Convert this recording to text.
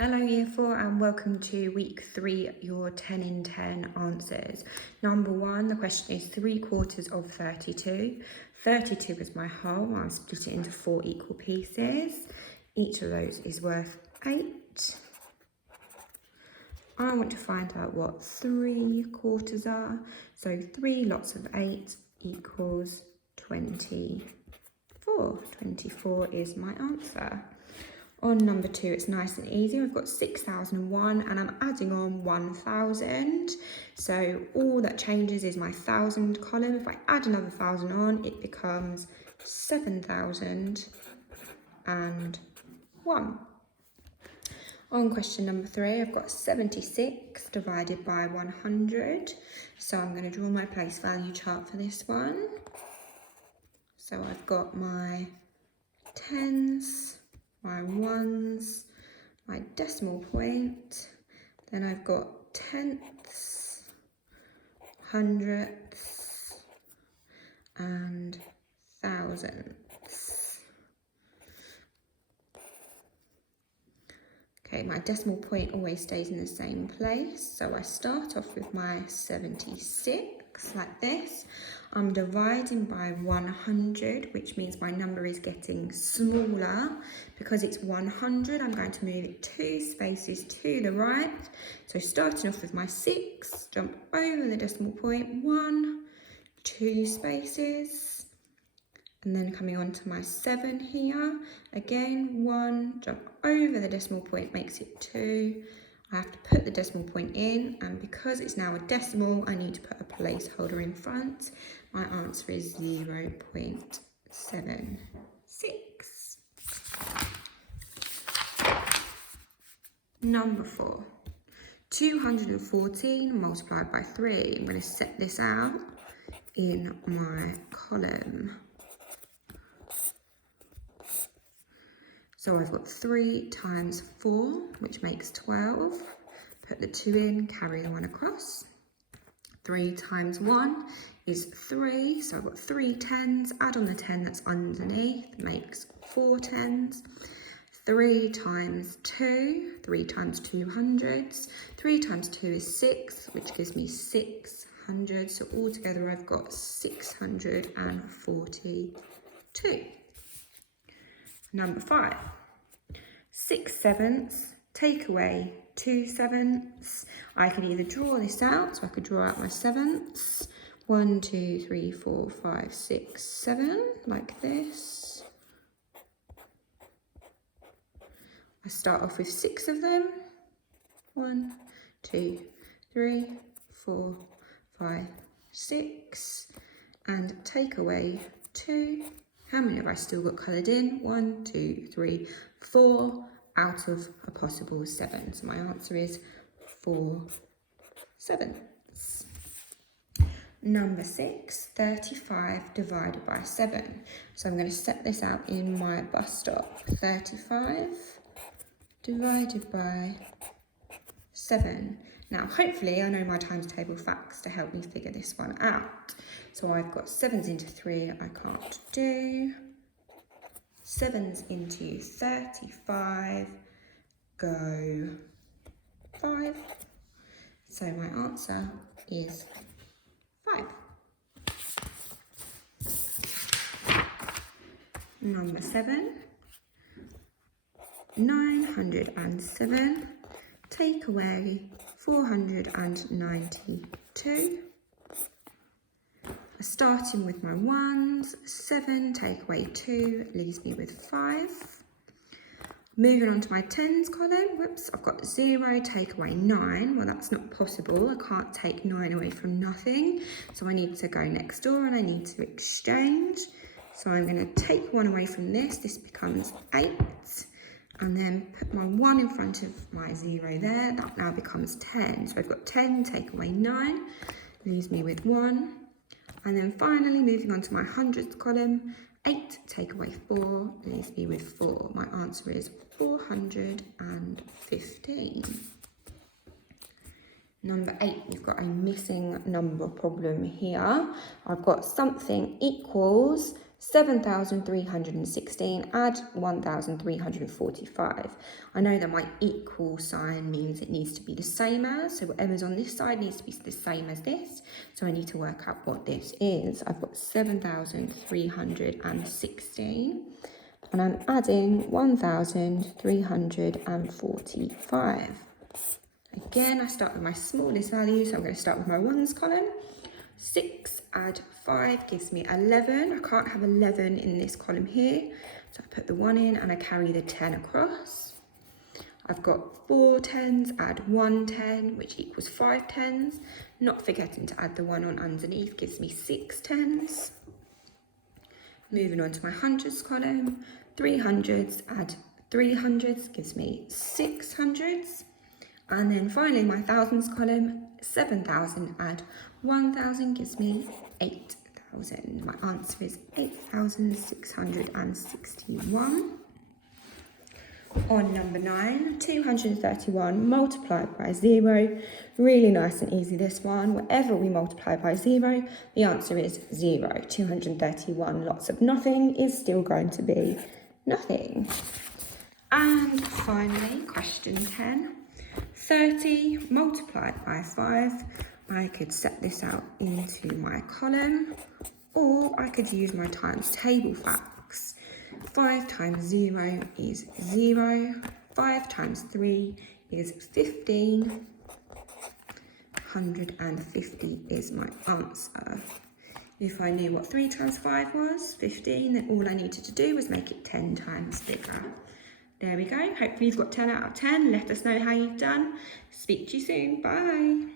Hello Year 4 and welcome to week 3, your 10 in 10 answers. Number 1, the question is 3/4 of 32. 32 is my whole. I've split it into 4 equal pieces. Each of those is worth 8. I want to find out what 3/4 are. So 3 lots of 8 equals 24. 24 is my answer. On number 2, it's nice and easy. We've got 6,001 and I'm adding on 1,000. So all that changes is my 1,000 column. If I add another 1,000 on, it becomes 7,001. On question number 3, I've got 76 divided by 100. So I'm going to draw my place value chart for this one. So I've got my tens, my ones, my decimal point, then I've got tenths, hundredths, and thousandths. Okay, my decimal point always stays in the same place, so I start off with my 76 like this. I'm dividing by 100, which means my number is getting smaller. Because it's 100, I'm going to move it 2 spaces to the right. So starting off with my 6, jump over the decimal point, 1, 2 spaces. And then coming on to my 7 here, again 1, jump over the decimal point, makes it 2. I have to put the decimal point in, and because it's now a decimal, I need to put a placeholder in front. My answer is 0.76. Number 4, 214 multiplied by 3. I'm going to set this out in my column. So I've got 3 times 4, which makes 12. Put the 2 in, carry the 1 across. 3 times 1 is 3, so I've got 3 tens. Add on the 10 that's underneath, makes 4 tens. 3 times 2, 3 times 2 hundreds. 3 times 2 is 6, which gives me 600. So altogether I've got 642. Number 5, 6/7, take away 2/7. I can either draw this out, so I could draw out my 7ths. 1, 2, 3, 4, 5, 6, 7, like this. I start off with 6 of them. 1, 2, 3, 4, 5, 6, and take away 2. How many have I still got coloured in? 1, 2, 3, 4 out of a possible 7. So my answer is 4/7. Number 6, 35 divided by 7. So I'm going to set this out in my bus stop. 35 divided by 7. Now, hopefully, I know my times table facts to help me figure this one out. So I've got 7s into 3, I can't do. 7s into 35, go 5. So my answer is 5. Number 7, 907, take away 492. Starting with my 1s, 7, take away 2, leaves me with 5. Moving on to my 10s column, whoops, I've got 0, take away 9. Well, that's not possible. I can't take 9 away from nothing. So I need to go next door and I need to exchange. So I'm going to take 1 away from this. This becomes 8. And then put my 1 in front of my 0 there. That now becomes 10. So I've got 10, take away 9, leaves me with 1. And then finally, moving on to my hundredths column, 8 take away 4, leaves me with 4. My answer is 415. Number 8, we've got a missing number problem here. I've got something equals 7,316, add 1,345. I know that my equal sign means it needs to be the same as, so whatever's on this side needs to be the same as this. So I need to work out what this is. I've got 7,316 and I'm adding 1,345. Again, I start with my smallest value, so I'm going to start with my ones column. 6 add 5 gives me 11. I can't have 11 in this column here, so I put the 1 in and I carry the 10 across. I've got 4 10s, add 1 10, which equals 5 10s. Not forgetting to add the 1 on underneath gives me 6 10s. Moving on to my hundreds column, 3 hundreds, add 3 hundreds gives me 6 hundreds. And then finally my thousands column, 7,000 add 1,000 gives me 8,000. My answer is 8,661. On number 9, 231 multiplied by 0. Really nice and easy, this one. Whatever we multiply by 0, the answer is 0. 231 lots of nothing is still going to be nothing. And finally, question 10. 30 multiplied by 5. I could set this out into my column, or I could use my times table facts. 5 times 0 is 0. 5 times 3 is 15. 150 is my answer. If I knew what 3 times 5 was, 15, then all I needed to do was make it 10 times bigger. There we go. Hopefully you've got 10 out of 10. Let us know how you've done. Speak to you soon. Bye.